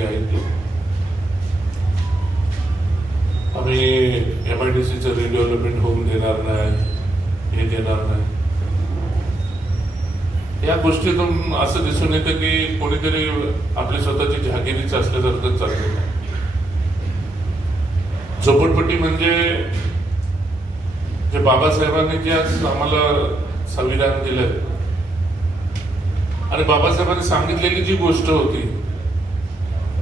गोष्टी आहेत ते आम्ही MIDCचं रिडेव्हलपमेंट होऊन देणार नाही, हे देणार नाही. या गोष्टीतून असं दिसून येतं की कोणीतरी आपली स्वतःची जहागिरीच असल्यासारखं चाललेलं आहे. झोपडपट्टी म्हणजे जे बाबासाहेबांनी जे आज आम्हाला संविधान दिलं आणि बाबासाहेबांनी सांगितलेली जी गोष्ट होती,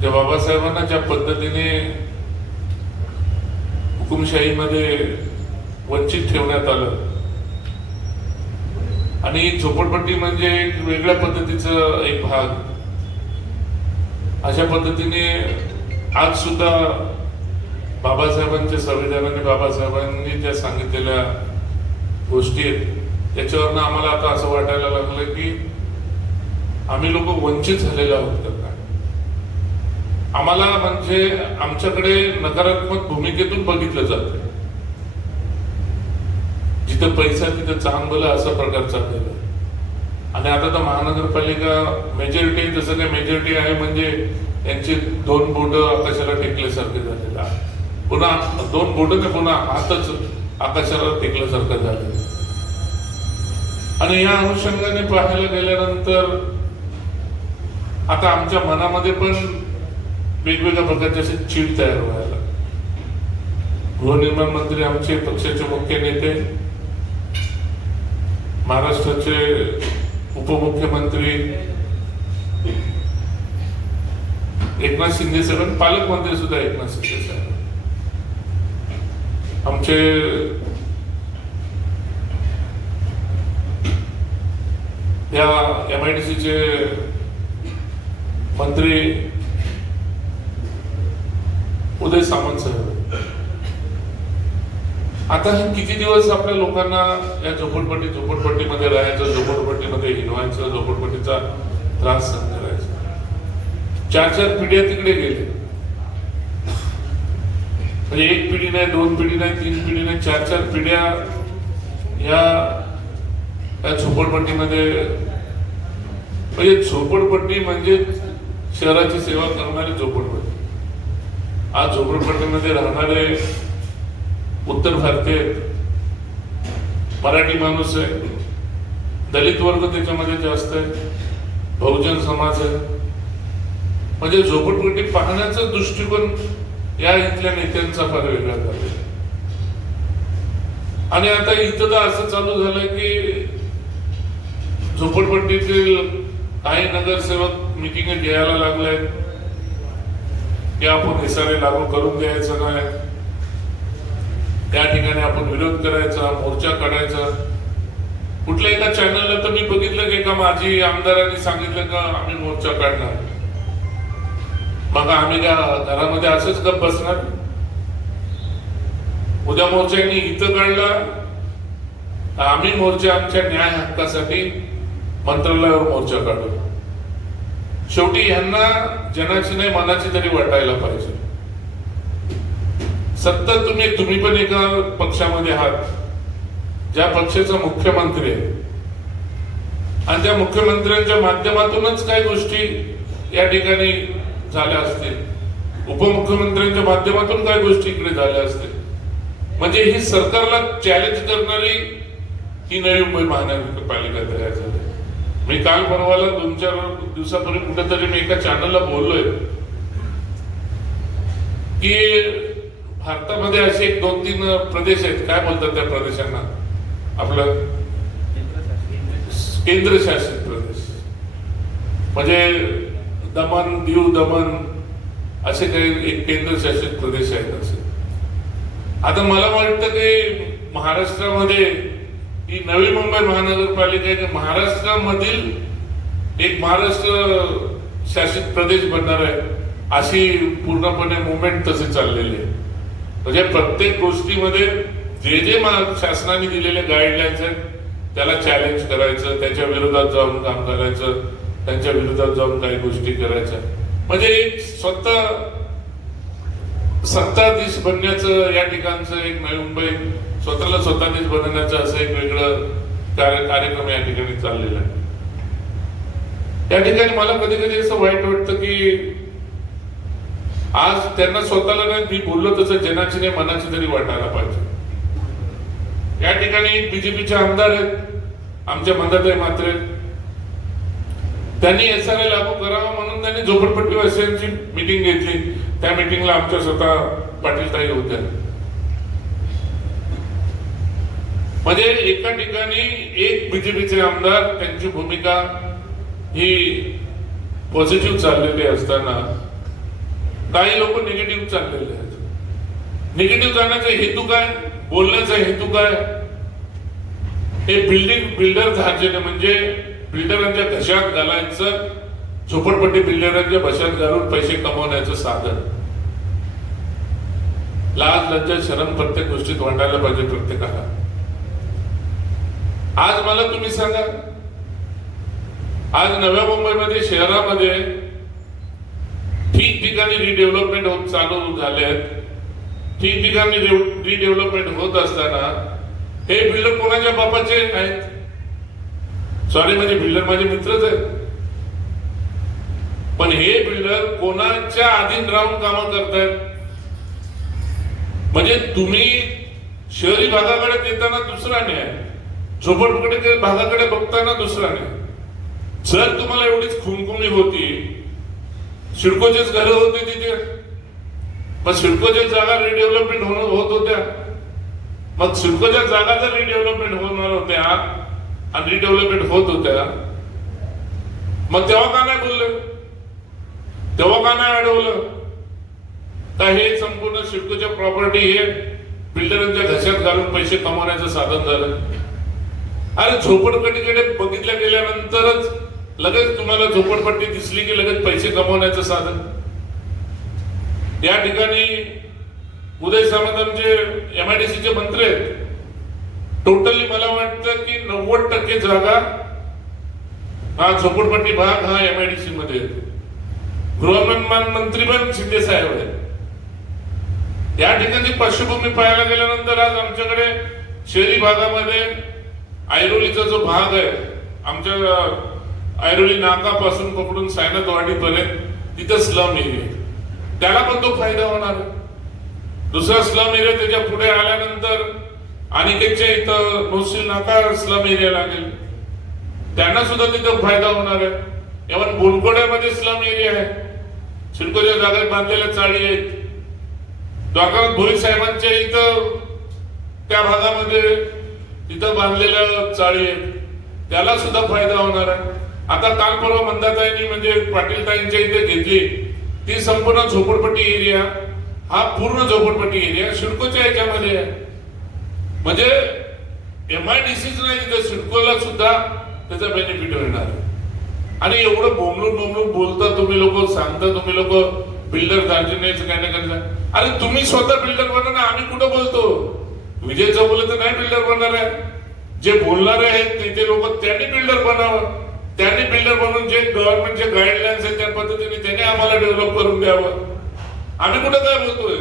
ज्या बाबासाहेबांना ज्या पद्धतीने हुकुमशाहीमध्ये वंचित ठेवण्यात आलं आणि झोपडपट्टी म्हणजे एक वेगळ्या पद्धतीचं एक भाग, अशा पद्धतीने आज सुद्धा बाबासाहेबांच्या संविधानाने बाबासाहेबांनी ज्या सांगितलेल्या गोष्टी आहेत त्याच्यावरनं आम्हाला आता असं वाटायला लागलं की आम्ही लोक वंचित झालेलो आहोत का. आम्हाला म्हणजे आमच्याकडे नकारात्मक भूमिकेतून बघितलं जातं. जिथं पैसा तिथं चांगलं असा प्रकार चाललेला आहे. आणि आता तर महानगरपालिका मेजॉरिटी, जसं काय मेजॉरिटी आहे म्हणजे त्यांची 2 बोट आकाशाला टेकल्यासारखे झालेलं आहे. पुन्हा 2 बोट नाही, पुन्हा हातच आकाशाला टेकल्यासारखं झालेलं. आणि या अनुषंगाने पाहायला गेल्यानंतर आता आमच्या मनामध्ये पण वेगवेगळ्या प्रकारचे असे चीड तयार व्हायला. गृहनिर्माण मंत्री आमचे पक्षाचे मुख्य नेते, महाराष्ट्राचे उपमुख्यमंत्री एकनाथ शिंदे साहेब, पालकमंत्री सुद्धा एकनाथ शिंदे साहेब, आमचे या MIDCचे मंत्री उदय सामंत साहेब. आता हे किती दिवस आपल्या लोकांना या झोपडपट्टीमध्ये राहायचं, झोपडपट्टीमध्ये हिंडवायचं, झोपडपट्टीचा त्रास सहन करायचा. 4 पिढ्या तिकडे गेले. म्हणजे 1 पिढी नाही, 2 पिढी नाही, 3 पिढी नाही, 4 पिढ्या या झोपडपट्टीमध्ये. म्हणजे झोपडपट्टी म्हणजे शहराची सेवा करणारी झोपडपट्टी. आज झोपडपट्टीमध्ये राहणारे उत्तर भारतीय, मराठी माणूस आहे, दलित वर्ग त्याच्यामध्ये जास्त आहे, बहुजन समाज आहे. म्हणजे झोपडपट्टी पाहण्याचा दृष्टिकोन या इथल्या नेत्यांचा फार वेगळा झाला. आणि आता इथं तर असं चालू झालं की झोपडपट्टीतील काही नगरसेवक मिटिंग घ्यायला लागले की आपण हिसारे लागू करून द्यायचं नाही, त्या ठिकाणी आपण विरोध करायचा, मोर्चा काढायचा. कुठल्या एका चॅनलला तर मी बघितलं की एका माजी आमदारांनी सांगितलं का आम्ही मोर्चा काढणार. मग आम्ही त्या घरामध्ये असंच गप्प बसणार. उद्या मोर्चाने इथं काढला, आम्ही मोर्चा आमच्या न्याय हक्कासाठी मंत्रालयावर मोर्चा काढू. शेवटी यांना जनाची नाही मनाची तरी वाटायला पाहिजे. सत्ता तुम्ही पण एका पक्षामध्ये आहात, ज्या पक्षाचा मुख्यमंत्री आहे, आणि त्या मुख्यमंत्र्यांच्या माध्यमातूनच काही गोष्टी या ठिकाणी झाल्या असतील, उपमुख्यमंत्र्यांच्या माध्यमातून काही गोष्टी इकडे झाल्या असतील. म्हणजे ही सरकारला चॅलेंज करणारी ही नवी मुंबई महानगरपालिका तयार झाली. मी काल परवाला 2-4 दिवसापूर्वी कुठेतरी मी एका चॅनलला बोललोय की भारतामध्ये असे 1-2-3 प्रदेश आहेत, काय बोलतात त्या प्रदेशांना, आपलं केंद्रशासित प्रदेश, म्हणजे दमन, दीव दमन असे काही एक केंद्रशासित प्रदेश आहेत. असे आता मला वाटतं की महाराष्ट्रामध्ये ही नवी मुंबई महानगरपालिका महाराष्ट्रामधील एक महाराष्ट्र शासित प्रदेश बनणार आहे, अशी पूर्णपणे मुवमेंट तसे चाललेली आहे. म्हणजे प्रत्येक गोष्टीमध्ये जे शासनाने दिलेले गाईडलाईन्स आहेत त्याला चॅलेंज करायचं, त्याच्या विरोधात जाऊन काम करायचं, त्यांच्या विरोधात जाऊन काही गोष्टी करायच्या. म्हणजे एक स्वतः सत्ताधीश बनण्याचं या ठिकाणचं एक नवी मुंबई स्वतःला स्वतःधीश बनवण्याचं असं एक वेगळं कार्यक्रम या ठिकाणी चाललेला आहे. या ठिकाणी मला कधी कधी असं वाईट वाटतं की आज त्यांना स्वतःला नाही, मी बोललो तसं जनाची नाही मनाची तरी वाटायला पाहिजे. या ठिकाणी बीजेपीचे आमदार आहेत आमच्या मंदाताई म्हात्रे, त्यांनी SRA लागू करावा म्हणून त्यांनी झोपडपट्टीवासियांची मीटिंग घेतली. त्या मीटिंगला आमच्या स्वतः पाटीलताई होत्या. म्हणजे एका ठिकाणी एक बीजेपीचे आमदार त्यांची भूमिका ही पॉझिटिव्ह चाललेली असताना काही लोक निगेटिव्ह चाललेले आहेत. निगेटिव्ह जाण्याचा हेतू काय, बोलण्याचा हेतू काय, हे बिल्डर धार्जने म्हणजे बिल्डरांच्या घशात घालायचं, झोपडपट्टी बिल्डरांच्या घशात घालून पैसे कमवण्याचं साधन. लाज लज्जा शरम प्रत्येक गोष्टीत वाटायला पाहिजे प्रत्येकाला. आज मला तुम्ही सांगा, आज नव्या मुंबईमध्ये शहरामध्ये ठिकठिकाणी रिडेव्हलपमेंट होत चालू झाले आहेत. ठिकठिकाणी रिडेव्हलपमेंट होत असताना हे बिल्डर कोणाच्या बापाचे आहेत? सॉरी, म्हणजे बिल्डर माझे मित्रच आहेत, पण हे बिल्डर कोणाच्या अधीन राहून कामं करतायत? म्हणजे तुम्ही शहरी भागाकडे देताना दुसरा न्याय, झोपडपट्टी भागाकडे बघताना दुसरा न्याय. जर तुम्हाला एवढीच खुमखुमी होती, सिडकोचेच घरं होते तिथे, पण सिडकोच्या जागा रिडेव्हलपमेंट होत होत्या. मग सिडकोच्या जागा जर रिडेव्हलपमेंट होणार होत्या आणि रिडेव्हलपमेंट होत होत्या, मग तेव्हा का नाही बोलले, तेव्हा का नाही अडवलं? तर हे संपूर्ण सिडकोच्या प्रॉपर्टी हे बिल्डरांच्या घशात घालून पैसे कमवण्याचं साधन झालं. अरे झोपडपट्टीकडे बघितल्या गेल्यानंतरच लगेच तुम्हाला झोपडपट्टी दिसली की लगेच पैसे कमवण्याचं साधन. या ठिकाणी उदय सामंत आमचे MIDCचे मंत्री आहेत. टोटली मला वाटतं की 90% जागा हा झोपडपट्टी भाग हा MIDC मध्ये येतो. गृहनिर्माण मंत्री पण शिंदे साहेब आहेत. या ठिकाणी पार्श्वभूमी पाहायला गेल्यानंतर आज आमच्याकडे शहरी भागामध्ये ऐरोलीचा जो भाग आहे, आमच्या ऐरोली नाकापासून पकडून सायनाथवाडी पर्यंत तिथं स्लम एरिया, त्याला पण तो फायदा होणार आहे. दुसरा स्लम एरिया त्याच्या पुढे आल्यानंतर अनिकेतच्या इथं नोसील नाका स्लम एरिया लागेल, त्यांना सुद्धा तिथं फायदा होणार आहे. एवढं बोलकोड्यामध्ये स्लम एरिया आहे, सिडकोच्या जागेत बांधलेल्या चाळी आहेत. द्वारकानाथ भोईर साहेबांच्या इथं त्या भागामध्ये तिथं बांधलेल्या चाळी आहेत, त्याला सुद्धा फायदा होणार आहे. आता काल परवा मंदाताईंनी म्हणजे पाटीलताईंच्या इथे घेतली ती संपूर्ण झोपडपट्टी एरिया, हा पूर्ण झोपडपट्टी एरिया सिडकोच्या याच्यामध्ये आहे. म्हणजे MIDCच नाही, तिथे सिडकोला सुद्धा त्याचा बेनिफिट होणार. आणि एवढं बोंबलून बोलता तुम्ही लोक, सांगता तुम्ही लोक बिल्डर दार्जिनेच काय नाही करायचं. अरे तुम्ही स्वतः बिल्डर बना ना, आम्ही कुठं बोलतो? विजय चौगुले तर नाही बिल्डर बनणार आहे. जे बोलणारे आहेत ते लोक त्यांनी बिल्डर बनावं, त्यांनी बिल्डर बनवून जे गव्हर्नमेंटचे गाईडलाईन्स आहेत त्या पद्धतीने त्यांनी आम्हाला डेव्हलप करून द्यावं. आम्ही कुठं काय बोलतोय?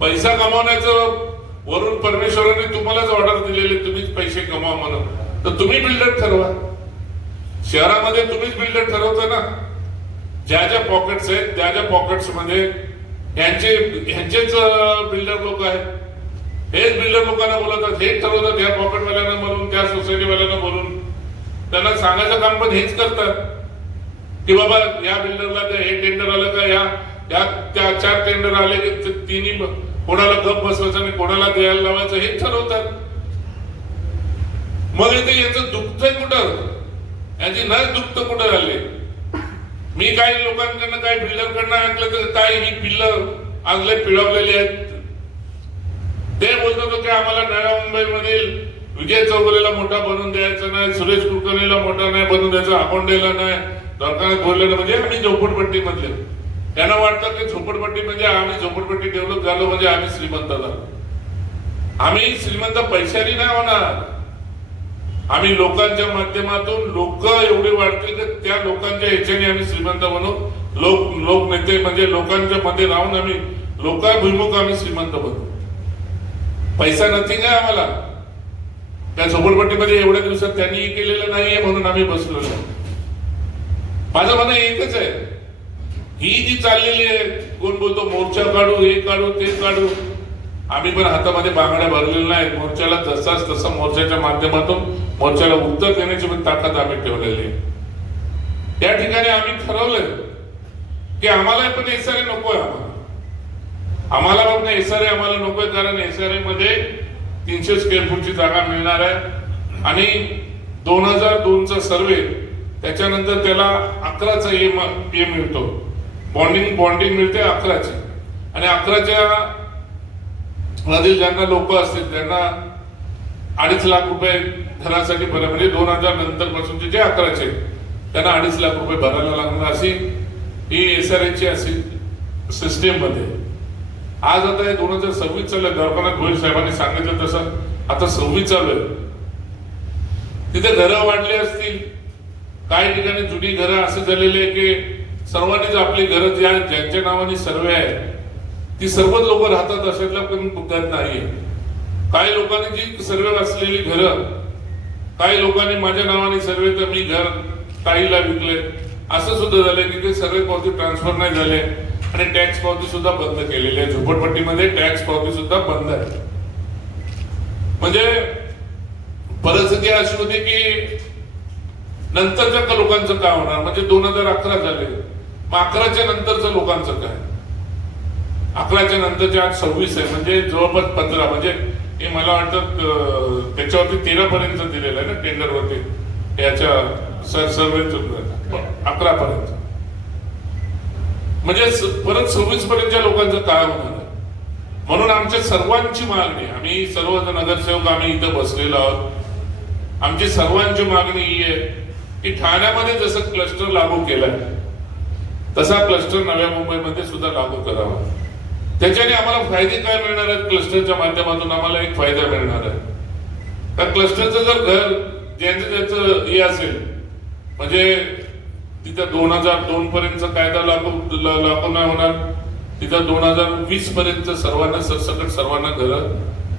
पैसा कमावण्याचं वरून परमेश्वराने तुम्हालाच ऑर्डर दिलेली, तुम्हीच पैसे कमावा म्हणून, तर तुम्ही बिल्डर ठरवा. शहरामध्ये तुम्हीच बिल्डर ठरवता ना. ज्या ज्या पॉकेट्स आहेत त्या ज्या पॉकेट्स मध्ये ह्यांचेच बिल्डर लोक आहेत, हेच बिल्डर लोकांना बोलतात, हेच ठरवतात. ह्या पॉकेटवाल्यांना बोलून, त्या सोसायटीवाल्यांना बोलून त्यांना सांगायचं काम पण हेच करतात की बाबा या बिल्डरला हे टेंडर आलं का, या त्या 4 टेंडर आले की तिन्ही कोणाला गप बसवायचं आणि कोणाला द्यायला लावायचं हेच ठरवतात. मग इथे याचं दुखतंय कुठं? याची नाही दुखत कुठं झाले? मी काही लोकांकडनं काही बिल्डरकडनं ऐकलं तर काय ही पिल्लं आजले पिळवलेली आहेत. ते बोलतो की आम्हाला नव्या मुंबईमधील विजय चौगुलेला मोठा बनवून द्यायचा नाही, सुरेश कुलकर्णीला मोठा नाही बनवून द्यायचा, अकोंडेला नाही, द्वारकानाथ बोललेलं म्हणजे आम्ही झोपडपट्टी मधले. त्यांना वाटतं की झोपडपट्टी म्हणजे आम्ही झोपडपट्टी डेव्हलप झालो म्हणजे आम्ही श्रीमंत झालो. आम्ही श्रीमंत पैशाने नाही होणार, आम्ही लोकांच्या माध्यमातून लोक एवढे वाढतील की त्या लोकांच्या ह्याच्याने आम्ही श्रीमंत बनू. लोक नेते म्हणजे लोकांच्या मध्ये राहून आम्ही लोकाभिमुख आम्ही श्रीमंत बनू. पैसा नथिंग आहे आम्हाला. त्या झोपडपट्टीमध्ये एवढ्या दिवसात त्यांनी केलेलं नाहीये म्हणून आम्ही बसलो नाही. माझं म्हणणं एकच आहे, ही जी चाललेली आहे कोण बोलतो मोर्चा काढू, हे काढू, ते काढू. आम्ही पण हातामध्ये बांगड्या भरलेल्या नाही. मोर्चाला जसाच तसा मोर्चाच्या माध्यमातून मोर्चाला उत्तर देण्याची पण ताकद आम्ही ठेवलेली आहे. या ठिकाणी आम्ही ठरवलं की आम्हाला पण एसआरए नकोय. आम्हाला पण एसआरए आम्हाला नकोय, कारण एसआरए मध्ये 300 स्क्वेअर फूटची जागा मिळणार आहे आणि 2002चा सर्वे, त्याच्यानंतर त्याला 11चा ए मिळतो. बॉन्डिंग मिळते 11ची, आणि 11च्या मधील ज्यांना लोक असतील त्यांना 2.5 लाख रुपये घरासाठी भरा, म्हणजे 2000 नंतर पासूनचे जे 11चे त्यांना 2.5 लाख रुपये भरायला लागणार, अशी ही एसआरएची अशी सिस्टीम मध्ये. आज आता हे 2026 चालू आहे. दवाखान्यात गोयल साहेबांनी सांगितलं तसं आता 26 चालू आहे. तिथे घरं वाढली असतील, काही ठिकाणी जुनी घरं असे झालेली आहे की सर्वांनीच आपली घरं ज्यांच्या नावाने सर्वे आहे ती सर्वच लोक राहतात अशातला पण मुद्दाच नाहीये. काही लोकांनी जी सर्वे असलेली घरं, काही लोकांनी माझ्या नावाने सर्वे तर मी घर ताईला विकले, असं सुद्धा झालंय की ते सर्वे पावती ट्रान्सफर नाही झाले आणि टॅक्स पावती सुद्धा बंद केलेली आहे. झोपडपट्टीमध्ये टॅक्स पावती सुद्धा बंद आहे. म्हणजे परिस्थिती अशी होती की नंतरच्या लोकांचं काय होणार, म्हणजे 2011 झाले, मग 11च्या नंतरच्या लोकांचं काय, 11च्या नंतरच्या आज 26 आहे, म्हणजे जवळपास 15, म्हणजे हे मला वाटतं त्याच्यावरती 13 पर्यंत दिलेलं आहे ना टेंडरवरती, याच्या सर्वे 11 पर्यंत, म्हणजे परत 26 पर्यंतच्या लोकांचं काय होणार आहे. म्हणून आमच्या सर्वांची मागणी, आम्ही सर्व नगरसेवक आम्ही इथं बसलेलो आहोत, आमची सर्वांची मागणी ही आहे की ठाण्यामध्ये जसं क्लस्टर लागू केलाय तसा क्लस्टर नव्या मुंबईमध्ये सुद्धा लागू करावा. त्याच्याने आम्हाला फायदे काय मिळणार आहेत? क्लस्टरच्या माध्यमातून आम्हाला एक फायदा मिळणार आहे. त्या क्लस्टरचं जर घर ज्याचं हे असेल, म्हणजे तिथं 2002 पर्यंत कायदा लागू नाही होणार, तिथं 2020 पर्यंत सर्वांना सरसकट सर्वांना घरं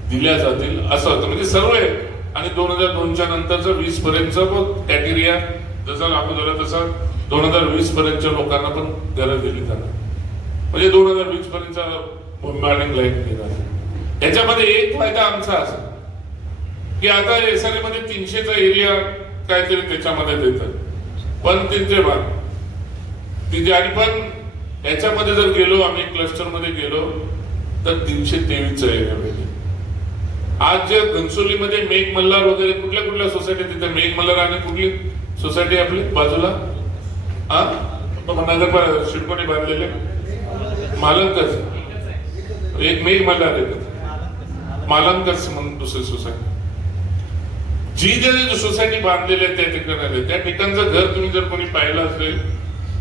दिल्या जातील असं होतं. म्हणजे सर्व आहे, आणि 2002च्या नंतरचा 20 पर्यंत कॅटेरिया जसा लागू झाला तसा 2020 पर्यंतच्या लोकांना पण घरं दिली जाणार, म्हणजे 2020 पर्यंत मॉर्निंग लाईट देणार. याच्यामध्ये एक फायदा आमचा असा की आता एसआरए मध्ये 300चा एरिया काहीतरी त्याच्यामध्ये देतात, पण तिथे भाग तिथे, आणि पण याच्यामध्ये जर गेलो आम्ही क्लस्टर मध्ये गेलो तर 323चा एरिया भेटेल. आज जे घनसोलीमध्ये मेघ मल्हार वगैरे कुठल्या कुठल्या सोसायटी, तिथे मेघ मल्हार आणि कुठली सोसायटी आपली बाजूला नगर शिडकोणी बांधलेले मालंकच, एक मेघ मल्हार आहे मालंकच म्हणून दुसरी सोसायटी, जी जे सोसायटी बांधलेली आहे त्या ठिकाणी, त्या ठिकाणचं घर तुम्ही जर कोणी पाहिलं असेल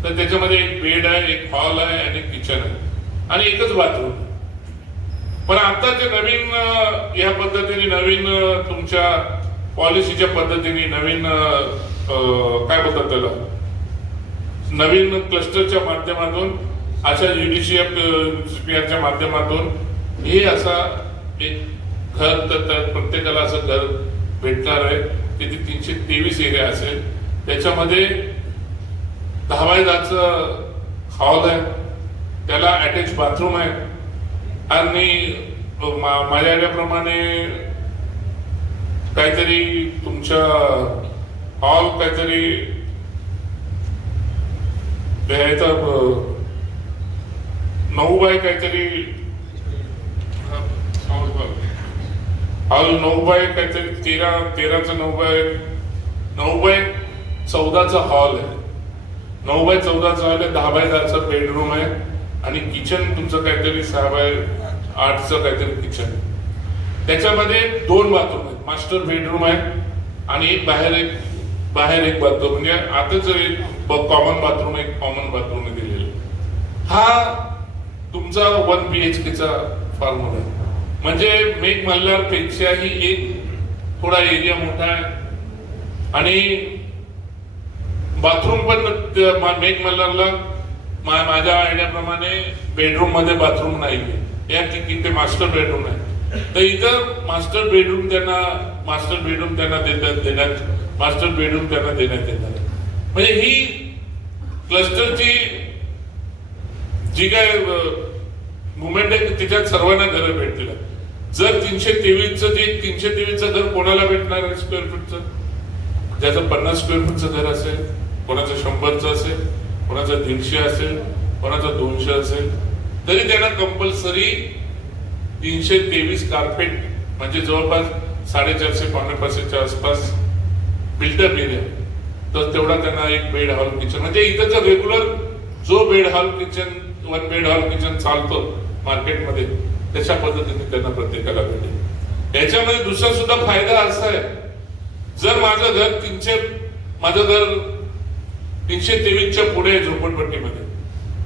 तर त्याच्यामध्ये एक बेड आहे, एक हॉल आहे आणि एक किचन आहे आणि एकच बाथरूम. पण आताच्या नवीन या पद्धतीने, नवीन तुमच्या पॉलिसीच्या पद्धतीने, नवीन काय बोलतात त्याला, नवीन क्लस्टरच्या माध्यमातून, अशा युडीसीएफच्या माध्यमातून हे असा एक घर, तर प्रत्येकाला असं घर भेटणार आहे. तिथे 323 एरिया असेल, त्याच्यामध्ये 10 बाय 10चं हॉल आहे, त्याला अटॅच बाथरूम आहे, आणि माझ्या आयडियाप्रमाणे काहीतरी तुमच्या हॉल काहीतरी 9 बाय काहीतरी हॉल 9 बाय काहीतरी 13चा 9 बाय 14चा हॉल आहे, 9 बाय 14चा हॉल आहे, 10 बाय 10चा बेडरूम आहे आणि किचन तुमचं काहीतरी 6 बाय 8चं काहीतरी किचन आहे. त्याच्यामध्ये 2 बाथरूम आहेत, मास्टर बेडरूम आहे आणि एक बाहेर एक बाथरूम, म्हणजे आताच एक कॉमन बाथरूम, एक कॉमन बाथरूम दिलेलं. हा तुमचा 1 BHKचा फॉर्म्युला आहे. म्हणजे मेघ मल्हार पेक्षाही एक थोडा एरिया मोठा आहे आणि बाथरूम पण मेघ मल्हारला माझ्या आयडियाप्रमाणे बेडरूम मध्ये बाथरूम नाहीये, या तिथे मास्टर बेडरूम आहे. तर इथं मास्टर बेडरूम त्यांना देण्यात येणार. म्हणजे ही क्लस्टरची जी काय मुवमेंट आहे त्याच्यात सर्वांना घरं भेटतील. जर 323चं जे 323चं घर कोणाला भेटणार आहे स्क्वेअर फूटचं? ज्याचं 50 स्क्वेअर फूटचं घर असेल, कोणाचं 100चं असेल, कोणाचं 150 असेल, कोणाचं 200 असेल, तरी त्यांना कंपल्सरी 323 कार्पेट म्हणजे जवळपास 450 पावणे 500च्या आसपास बिल्डअप एरिया, तर तेवढा त्यांना एक बेड हॉल किचन म्हणजे इथं जर रेग्युलर जो bed hall kitchen 1 bed hall kitchen चालतो मार्केटमध्ये तशा पद्धतीने त्यांना प्रत्येकाला भेटेल. याच्यामध्ये दुसरा सुद्धा फायदा असा आहे, जर माझं घर 323च्या पुढे झोपडपट्टीमध्ये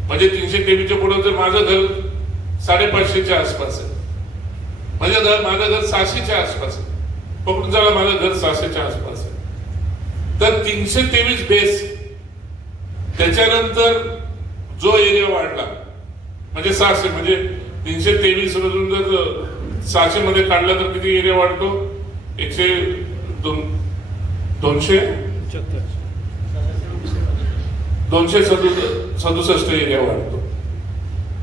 म्हणजे 323च्या पुढे जर माझं घर 550च्या आसपास आहे, म्हणजे माझं घर 600च्या आसपास आहे, पकडून चला माझं घर 600च्या आसपास आहे, तर 323 बेस त्याच्यानंतर जो एरिया वाढला म्हणजे 600 म्हणजे 323 मधून जर 600 मध्ये काढला तर किती एरिया वाढतो? 267 एरिया वाढतो.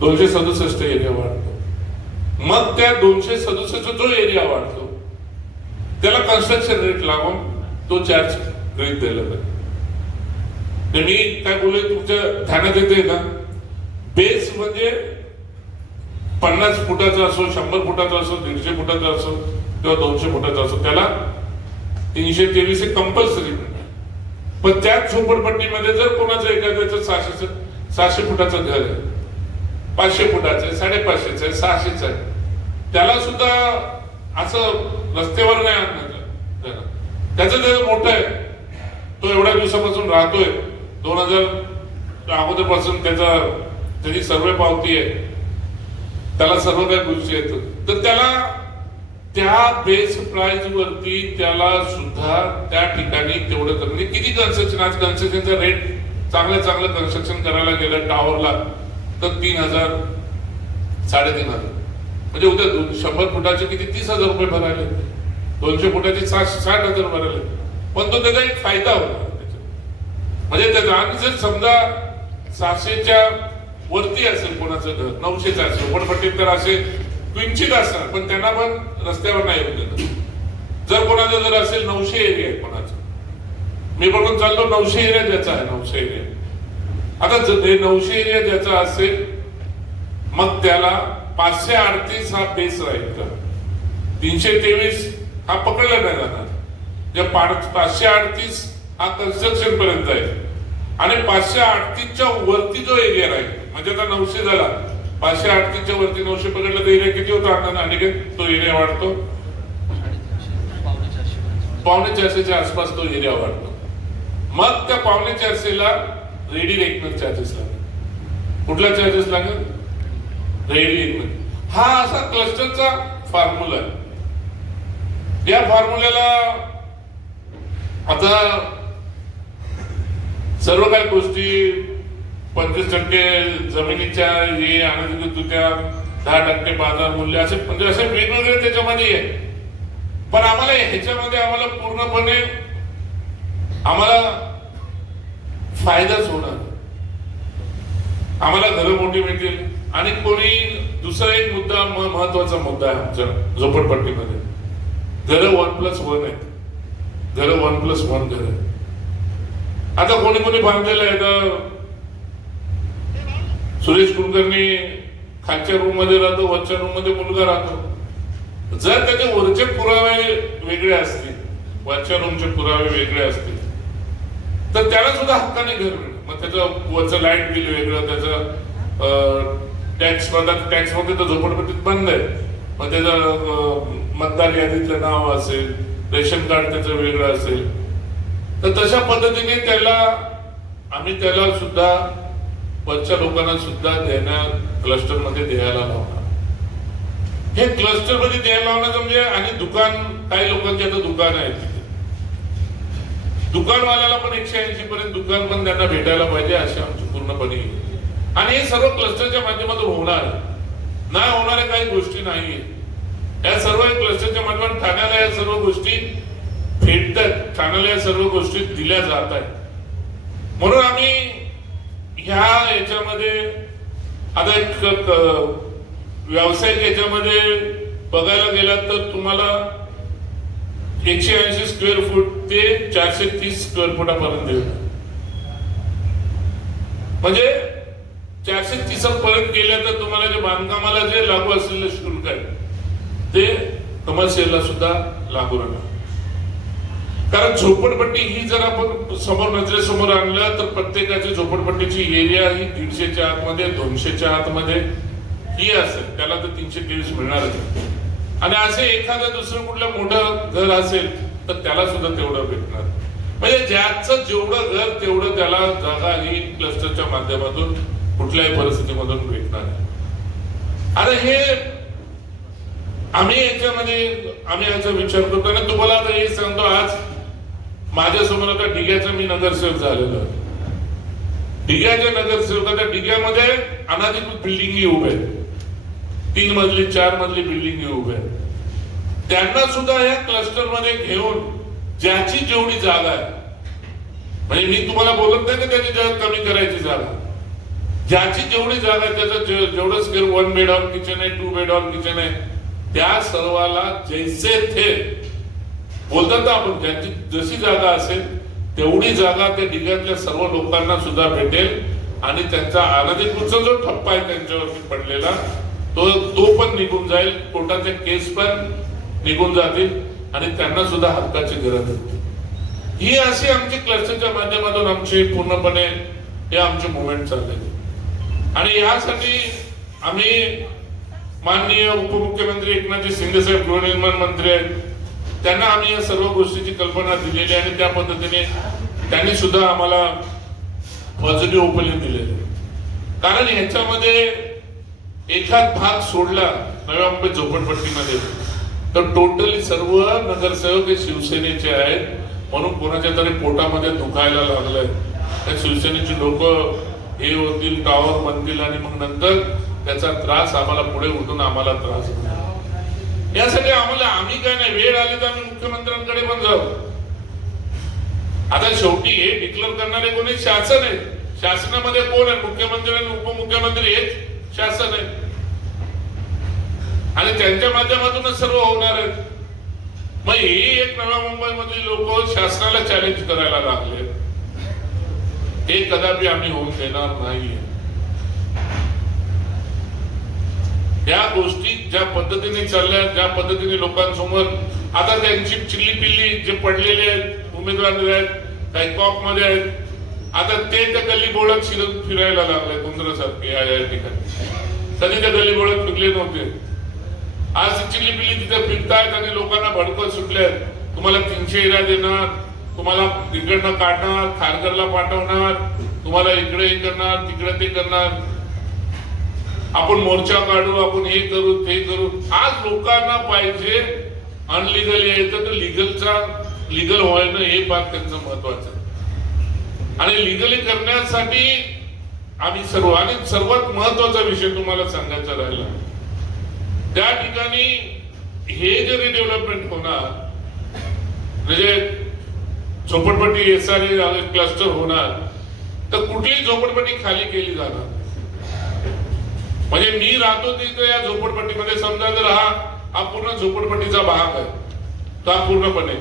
267 एरिया वाढतो. मग त्या 267 जो एरिया वाढतो त्याला कन्स्ट्रक्शन रेट लागून तो चार्ज गृहीत द्यायला पाहिजे. मी काय बोलले तुमच्या ध्यानात येते ना, बेस म्हणजे 50 फुटाचा असो, 100 फुटाचा असो, 150 फुटाचा असो किंवा 200 फुटाचा असो, त्याला 323 हे कंपल्सरी. पण त्याच झोपडपट्टीमध्ये जर कोणाचं एखाद्याचं 600 फुटाचं घर आहे, 500 फुटाचं आहे, 550चं आहे, 600चं आहे, त्याला सुद्धा असं रस्त्यावर नाही आणण्याचं. त्याचं मोठं आहे, तो एवढ्या दिवसापासून राहतोय, 2000 अगोदरपासून त्याची सर्व पावती आहे, त्याला सर्व काही गोष्टी येतात, तर त्याला त्या बेस प्राइस वरती त्याला सुद्धा त्या ठिकाणी तेवढं म्हणजे किती कन्स्ट्रक्शन, आज कन्स्ट्रक्शनचा रेट चांगलं कन्स्ट्रक्शन करायला गेलं टावरला तर 3,000 3,500 म्हणजे उद्या 100 फुटाचे किती 30,000 रुपये भरायला, 200 फुटाचे 60,000 भरायला. पण तो त्याचा एक फायदा होता म्हणजे त्याचा. आणि जर समजा 600च्या वरती असेल कोणाचं घर, 900चं असेल झोपडपट्टीत तर असे किंचित असणार, पण त्यांना पण रस्त्यावर नाही येऊ देत. जर कोणाचं जर असेल 900 एरिया आहे कोणाचं, मी बघून चाललो 900 एरिया ज्याचा आहे, 900 एरिया, आता जर 900 एरिया ज्याचा असेल मग त्याला 538 हा बेस राहील का, 323 हा पकडला नाही जाणार. जे 538 हा कन्स्ट्रक्शन पर्यंत आहे आणि 538च्या वरती जो एरिया राहील म्हणजे आता 900 झाला, 538च्या वरती 900 पकडला तर एरिया किती होता आणि तो एरिया वाढतो 450च्या आसपास तो एरिया वाढतो. मग त्या 450ला रेडी रेकनर चार्जेस लागेल. कुठला चार्जेस लागेल? Ready reckoner. हा असा क्लस्टरचा फॉर्म्युला आहे. या फॉर्म्युल्याला आता सर्व काही गोष्टी 25% जमिनीच्या हे आणि त्या 10% बाजार मूल्य असे म्हणजे असे वेगवेगळे त्याच्यामध्ये आहे. पण आम्हाला ह्याच्यामध्ये आम्हाला पूर्णपणे आम्हाला फायदाच होणार. आम्हाला घरं मोठी मिळतील. आणि कोणी दुसरा एक मुद्दा महत्वाचा मुद्दा आहे आमच्या झोपडपट्टीमध्ये, घरं 1+1 आहेत. घरं 1+1 घर आहे. आता कोणी बांधलेलं आहे. तर सुरेश कुलकर्णी खालच्या रूम मध्ये राहतो, वरच्या रूम मध्ये मुलगा राहतो. जर त्याचे वरचे पुरावे वेगळे असतील, वरच्या रूमचे पुरावे वेगळे असतील तर त्याला सुद्धा हक्काने घर मिळेल. मग त्याचं वरचं लाईट बिल वेगळं, त्याचं टॅक्स मध्ये तर झोपडपट्टीत बंद आहे. मग त्याचं मतदार यादीतलं नाव असेल, रेशन कार्ड त्याचं वेगळं असेल, तर तशा पद्धतीने आम्ही त्याला सुद्धा वरच्या लोकांना सुद्धा क्लस्टर मध्ये द्यायला लावणार. हे क्लस्टर मध्ये द्यायला लावण्याचं म्हणजे आणि दुकान, काही लोकांचे आता दुकान आहे, दुकानवाल्याला पण 180 पर्यंत दुकान पण त्यांना भेटायला पाहिजे अशी आमची पूर्णपणे. आणि हे सर्व क्लस्टरच्या माध्यमातून होणार नाही होणाऱ्या काही गोष्टी नाहीये. या सर्व क्लस्टरच्या माध्यमातून ठाण्याला या सर्व गोष्टी भेटतात, ठाण्याला या सर्व गोष्टी दिल्या जात आहेत. म्हणून आम्ही ह्या याच्यामध्ये आता एक व्यावसायिक याच्यामध्ये बघायला गेलात तर तुम्हाला 180 स्क्वेअर फूट ते 430 स्क्वेअर फुटापर्यंत येतं. म्हणजे 430 पर्यंत गेलं तर तुम्हाला जे बांधकामाला जे लागू असलेलं शुल्क आहे ते कमर्शियलला सुद्धा लागू राहणार. कारण झोपडपट्टी ही जर आपण समोर नजरेसमोर आणलं तर प्रत्येकाची झोपडपट्टीची एरिया ही 150च्या आतमध्ये 200च्या आतमध्ये ही असेल, त्याला तर 323 मिळणारच. आणि असे एखादं दुसरं कुठलं मोठं घर असेल तर त्याला सुद्धा तेवढं भेटणार. म्हणजे ज्याचं जेवढं घर तेवढं त्याला जागा ही क्लस्टरच्या माध्यमातून कुठल्याही परिस्थितीमधून भेटणार आहे. आता हे आम्ही याचा विचार करतो आणि तुम्हाला आता हे सांगतो, आज माझ्यासमोर आता डिग्याचा मी नगरसेवक झालेलो आहे. डिग्याच्या नगरसेवकाच्या डिग्यामध्ये अनाधिकृत बिल्डिंग उभे आहेत, 3 मजली 4 मजली बिल्डिंग उभे आहेत. त्यांना सुद्धा या क्लस्टर मध्ये घेऊन ज्याची जेवढी जागा आहे, म्हणजे मी तुम्हाला बोलत नाही की त्याची जागा कमी करायची जागा, ज्याची जेवढी जागा आहे त्याचं जेवढं स्क्वेअर 1 बेड ऑन किचन आहे 2 बेड ऑन किचन आहे त्या सर्वाला जैसे थे बोलतात आपण, ज्यांची जशी जागा असेल तेवढी जागा त्या डिग्यातल्या सर्व लोकांना सुद्धा भेटेल आणि त्यांचा अनधिकृतचा जो ठप्पा आहे त्यांच्यावरती पडलेला तो पण निघून जाईल, कोर्टाचे केस पण निघून जातील आणि त्यांना सुद्धा हक्काची गरज होती. ही अशी आमची क्लस्टरच्या माध्यमातून आमची पूर्णपणे हे आमचे मुवमेंट चालले. आणि यासाठी आम्ही माननीय उपमुख्यमंत्री एकनाथजी शिंदे साहेब गृहनिर्माण मंत्री आहेत, त्यांना आम्ही या सर्व गोष्टीची कल्पना दिलेली आणि त्या पद्धतीने त्यांनी सुद्धा आम्हाला पॉझिटिव्ह ओपिनियन दिलेले. कारण ह्याच्यामध्ये एखाद भाग सोडला नव्या मुंबई झोपडपट्टीमध्ये तर टोटली सर्व नगरसेवक हे शिवसेनेचे आहेत. म्हणून कोणाच्या तरी पोटामध्ये दुखायला लागलंय. त्या शिवसेनेची लोक हे होतील, टॉवर बनतील आणि मग नंतर त्याचा त्रास आम्हाला पुढे उठून आम्हाला त्रास होईल. यासाठी आम्ही काय नाही, वेळ आली तर आम्ही मुख्यमंत्र्यांकडे पण जाऊ. आता शेवटी हे डिक्लेअर करणारे कोणी शासन आहे. शासनामध्ये कोण आहे? मुख्यमंत्री आणि उपमुख्यमंत्री हेच शासन आहे आणि त्यांच्या माध्यमातूनच सर्व होणार आहे. मग हे एक नव्या मुंबई मधली लोक शासनाला चॅलेंज करायला लागले, हे कदापि आम्ही होऊन देणार नाही. या गोष्टी ज्या पद्धतीने चालल्या, ज्या पद्धतीने लोकांसमोर आता त्यांची चिल्ली पिल्ली जे पडलेले आहेत उमेदवार आहेत, काही कॉप मध्ये आहेत, आता ते त्या गल्ली बोळात फिरायला लागले कुंद्रासारखे या ठिकाणी. कधी त्या गल्ली बोळात फिरले नव्हते. आज चिल्ली पिल्ली तिथे फिरतायत आणि लोकांना भडकत सुटले. तुम्हाला 300 एरिया देणार, तुम्हाला इकडनं काढणार, खारघरला पाठवणार, तुम्हाला इकडे हे करणार, तिकडे ते करणार, आपण मोर्चा काढू, आपण हे करू ते करू. आज लोकांना पाहिजे अनलिगल यायचं तर लिगल व्हायचं हे फार त्यांचं महत्वाचं आहे. आणि लिगली करण्यासाठी आम्ही आणि सर्वात महत्वाचा विषय तुम्हाला सांगायचा राहिला, त्या ठिकाणी हे जे रिडेव्हलपमेंट होणार म्हणजे झोपडपट्टी SRA क्लस्टर होणार तर कुठलीही झोपडपट्टी खाली केली जाणार. म्हणजे मी राहतो तिथे या झोपडपट्टीमध्ये, समजा जर हा पूर्ण झोपडपट्टीचा भाग आहे तर पूर्णपणे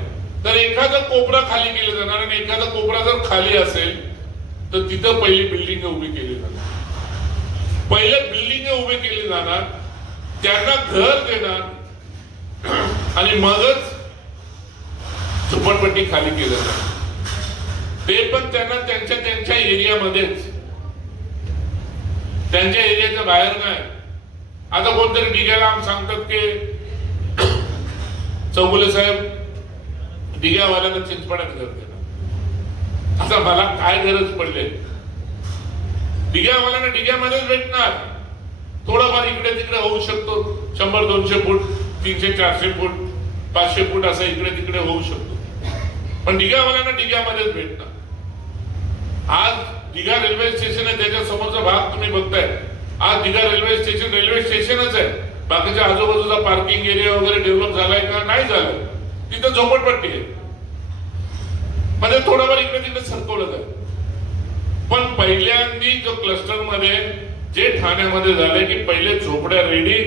तर एखादा कोपरा खाली केला जाणार आणि एखादा कोपरा जर खाली असेल तर तिथं पहिली बिल्डिंग उभी केली जाणार. पहिले बिल्डिंग उभी केली जाणार, त्यांना घर देणार आणि मगच झोपडपट्टी खाली केली जाणार. ते पण त्यांना त्यांच्या एरियामध्येच, त्यांच्या एरियाच्या बाहेर नाही. आता कोणतरी डिग्याला आम सांगतात की चौगुले साहेब डिग्यावाल्याला चिंचपाड्यात घर देणार. आता मला काय गरज पडले? डिग्यावाल्याला डिग्यामध्येच भेटणार. थोडाफार इकडे तिकडे होऊ शकतो, 100-200 फूट, 300-400 फूट, 500 फूट असं इकडे तिकडे होऊ शकतो, पण डिग्यावाल्यांना डिग्यामध्येच भेटणार. आज दिघा रेल्वे स्टेशन आहे, त्याच्या समोरचा भाग तुम्ही बघताय. आज दिघा रेल्वे स्टेशनच आहे. बाकीच्या आजूबाजूचा पार्किंग एरिया वगैरे डेव्हलप झालाय का? नाही झालं. तिथं झोपडपट्टी आहे. म्हणजे थोडंफार इकडे तिकडे सरकवलं जाईल. पण पहिल्यांदा जो क्लस्टर मध्ये जे ठाण्यामध्ये झाले की पहिले झोपड्या रेडी,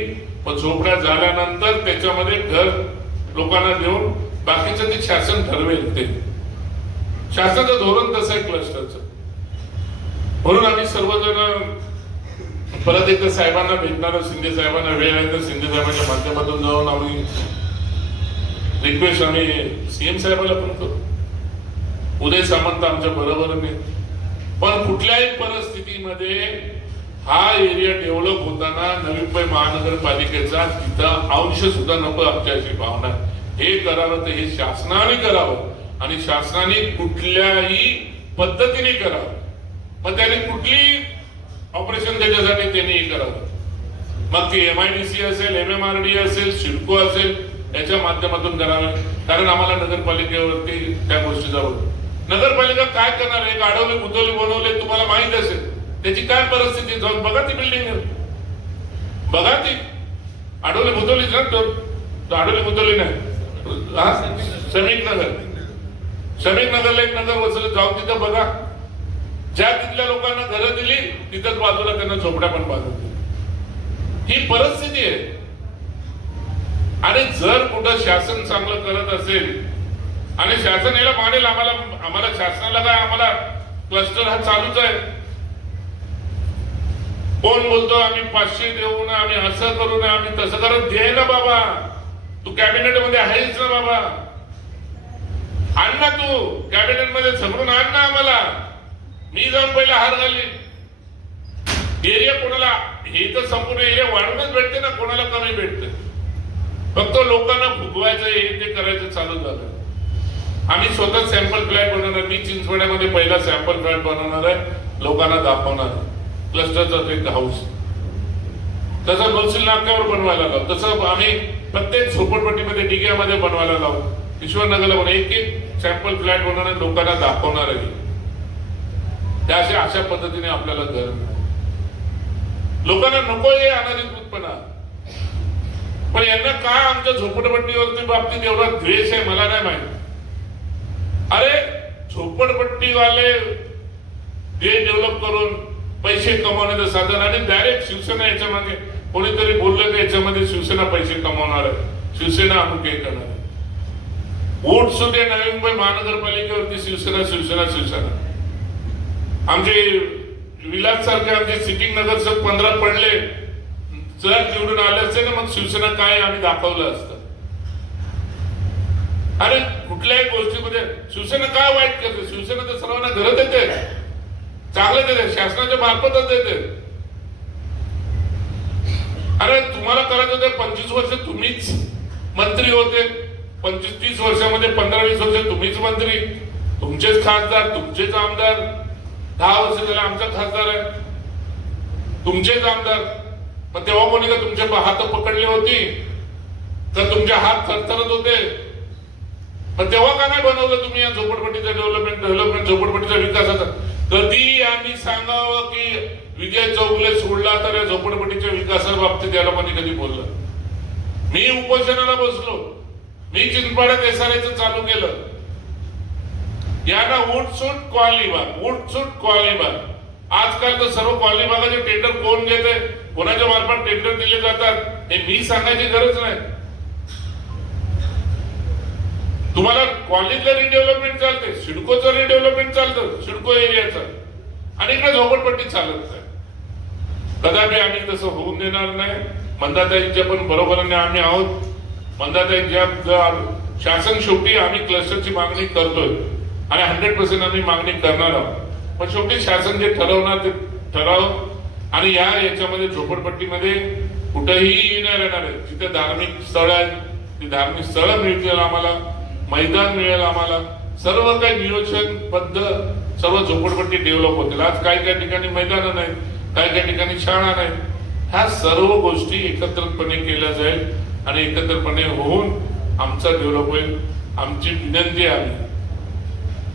मग झोपड्या झाल्यानंतर त्याच्यामध्ये घर लोकांना देऊन बाकीचं ते शासन ठरवेल. ते शासनाचं धोरण तसं आहे क्लस्टरचं. म्हणून आम्ही सर्वजण परत एकदा साहेबांना भेटणार, शिंदे साहेबांना वेळ आहे तर शिंदे साहेबांच्या माध्यमातून जाऊन आम्ही रिक्वेस्ट आम्ही सीएम साहेबांना पण करू. उदय सामंत आमच्या बरोबर नाही, पण कुठल्याही परिस्थितीमध्ये हा एरिया डेव्हलप होताना नवी मुंबई महानगरपालिकेचा तिथं अंश सुद्धा नको आमची अशी भावना. हे करावं तर हे शासनाने करावं आणि शासनाने कुठल्याही पद्धतीने करावं. मग त्याने कुठली ऑपरेशन त्याच्यासाठी त्यांनी हे करावं. मग ती MIDC असेल, MMRD असेल, सिडको असेल, याच्या माध्यमातून करावे. कारण आम्हाला नगरपालिकेवरती त्या गोष्टीचा नगरपालिका काय करणार आहे. आडवले बुतवले बनवले तुम्हाला माहित असेल त्याची काय परिस्थिती. जाऊन बघा ती बिल्डिंग, बघा ती आडवले बुतवलीच ना. तो आडवले बुतवली नाही, श्रमिक नगरला एक नगर वसलं, जाऊन तिथं बघा. ज्या तिथल्या लोकांना घरं दिली तिथंच बाजूला त्यांना झोपड्या पण बांधून दिली. ही परिस्थिती आहे. आणि जर कुठं शासन चांगलं करत असेल आणि शासन याला मानेल, आम्हाला शासनाला काय, आम्हाला क्लस्टर हा चालूच आहे. कोण बोलतो आम्ही 500 देऊ ना, आम्ही असं करू ना, आम्ही तसं करत दे ना बाबा. तू कॅबिनेट मध्ये आहेस ना बाबा, आण ना, तू कॅबिनेट मध्ये समरून आण ना आम्हाला. मी जाऊन पहिला हार घाली. एरिया कोणाला, हे तर संपूर्ण एरिया वाढूनच भेटते ना, कोणाला कमी भेटते. फक्त लोकांना फुगवायचं हे ते करायचं चालू झालं. आम्ही स्वतः सॅम्पल फ्लॅट बनवणार. मी चिंचवड्यामध्ये पहिला सॅम्पल फ्लॅट बनवणार आहे, लोकांना दाखवणार क्लस्टरचा एक हाऊस. तसं गोलसिल नाक्यावर बनवायला लावू, तसं आम्ही प्रत्येक झोपडपट्टीमध्ये डिग्यामध्ये बनवायला लावू. ईश्वरनगरला पण एक सॅम्पल फ्लॅट बनवणार, लोकांना दाखवणार आहे. त्या अशा पद्धतीने आपल्याला घर लोकांना नको हे अनाधिकृतपणा. पण यांना काय आमच्या झोपडपट्टीवरती बाबतीत एवढा द्वेष आहे मला नाही माहित. अरे झोपडपट्टीवाले जे डेव्हलप करून पैसे कमवण्याचं साधन आणि डायरेक्ट शिवसेना याच्या मागे कोणीतरी बोललं की याच्यामध्ये शिवसेना पैसे कमवणार आहे, शिवसेना अमुक हे करणार आहे. वोट सुद्धा नवी मुंबई महानगरपालिकेवरती शिवसेना शिवसेना शिवसेना. आमचे विलास सारखे आमचे सिटिंग नगरसेवक 15 पडले, जर निवडून आले असते ना मग शिवसेना काय आम्ही दाखवलं असतं. अरे कुठल्याही गोष्टीमध्ये शिवसेना काय वाईट करते. शिवसेना तर सर्वांना घरं देते, चांगलं देते, शासनाच्या मार्फतच देते. अरे तुम्हाला करायचं होतं 25 वर्ष तुम्हीच मंत्री होते, 25-30 वर्षामध्ये 15-20 वर्ष तुम्हीच मंत्री, तुमचेच खासदार, तुमचेच आमदार. 10 वर्ष झाले आमचा खासदार आहे, तुमचेच आमदार. पण तेव्हा कोणी का तुमचे हात पकडले होती तर तुमचे हात थरथरत होते. पण तेव्हा का नाही बनवलं तुम्ही या झोपडपट्टीचं डेव्हलपमेंट झोपडपट्टीच्या विकासाचा. कधी आम्ही सांगावं की विजय चौगुले सोडला तर या झोपडपट्टीच्या विकासाबाबतीत या लोकांनी कधी बोललं. मी उपोषणाला बसलो, मी चिंचपाड्यात SRA चालू केलं. यांना उठसूट कॉलनी बाग. आजकाल तर सर्व कॉलनी बागाचे टेंडर कोण घेते, कोणाच्या मार्फत टेंडर दिले जातात हे मी सांगायची गरज नाही. तुम्हाला कॉलनीतलं रिडेव्हलपमेंट चालते, सिडकोचं रिडेव्हलपमेंट चालतं, सिडको एरियाचं, आणि इकडे झोपडपट्टी चालत नाही. कदापि आम्ही तसं होऊन देणार नाही. मंदाताईंच्या पण बरोबरीने आम्ही आहोत. मंदाताईंच्या शासन शेवटी आम्ही क्लस्टरची मागणी करतोय आणि 100% आम्ही मागणी करणार आहोत. पण शेवटी शासन जे ठरवणार ते ठराव. आणि याच्यामध्ये झोपडपट्टीमध्ये कुठेही नाही राहणार आहे. जिथे धार्मिक स्थळ आहेत ती धार्मिक स्थळं मिळतील आम्हाला, मैदान मिळेल आम्हाला, सर्व काही नियोजनबद्ध सर्व झोपडपट्टी डेव्हलप होतील. आज काही ठिकाणी मैदान नाही, काही ठिकाणी शाळा नाही. ह्या सर्व गोष्टी एकत्रितपणे केल्या जाईल आणि एकत्रितपणे होऊन आमचा डेव्हलप होईल. आमची विनंती आहे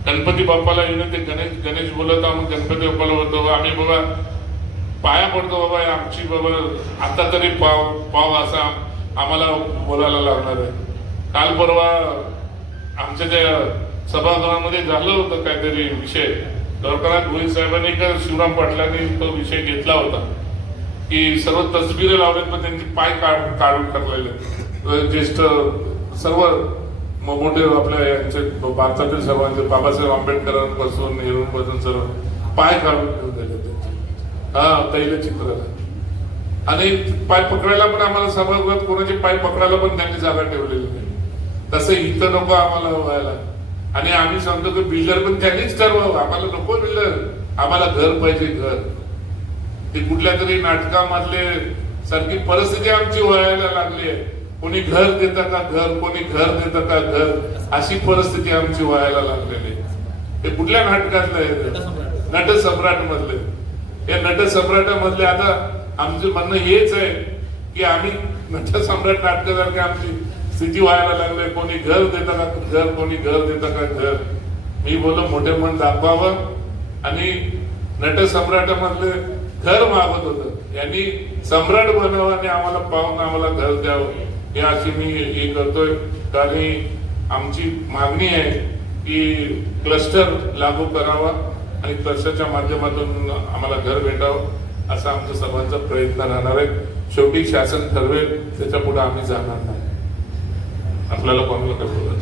गणपती बाप्पाला विनंती. गणेश बोलत आहोत, गणपती बाप्पाला बोलतो आम्ही बाबा पाया पडतो बाबा, आमची बाबा आता तरी पाव असा आम्हाला बोलायला लागणार आहे. काल परवा आमच्या त्या सभागृहामध्ये झालं होतं काहीतरी विषय. दवाखान्यात गोविंद साहेबांनी का शिवराम पाटलांनी तो विषय घेतला होता की सर्व तसबिरे लावलेत पण त्यांचे पाय काढून टाकलेले. ज्येष्ठ सर्व मोठे आपल्या यांचे भारतातील सर्वांचे बाबासाहेब आंबेडकरांपासून नेहरूंपासून सर्व पाय काढून ठेवून दिले त्यांचे तैलचित्राला. आणि पाय पकडायला पण आम्हाला सभागृहात कोणाचे पाय पकडायला पण त्यांनी जागा ठेवलेली नाही. तसं इथं नको आम्हाला व्हायला. आणि आम्ही सांगतो की बिल्डर पण त्यांनीच ठरवावं, आम्हाला नको बिल्डर, आम्हाला घर पाहिजे घर. ते कुठल्या तरी नाटकामधले सारखी परिस्थिती आमची व्हायला लागली आहे. कोणी घर देतं का घर, कोणी घर देतं का घर, अशी परिस्थिती आमची व्हायला लागलेली आहे. ते कुठल्या नाटकातलं आहे? नटसम्राट मधले. या नटसम्राटामधले आता आमचं म्हणणं हेच आहे की आम्ही नटसम्राट नाटकासारखी आमची स्थिती व्हायला लागली. कोणी घर देतं का घर, कोणी घर देतं का घर. मी बोललो मोठे मन दाखवावं. आणि नटसम्राटामधले घर मागत होतं, यांनी सम्राट बनावं आणि आम्हाला पाहून आम्हाला घर द्यावं, हे अशी मी हे करतोय. कारण आमची मागणी आहे की क्लस्टर लागू करावा आणि क्लस्टरच्या माध्यमातून आम्हाला घर भेटावं, असा आमचा सर्वांचा प्रयत्न राहणार आहे. शेवटी शासन ठरवेल, त्याच्या पुढे आम्ही जाणार नाही. आपल्याला कोणाला काय बोलत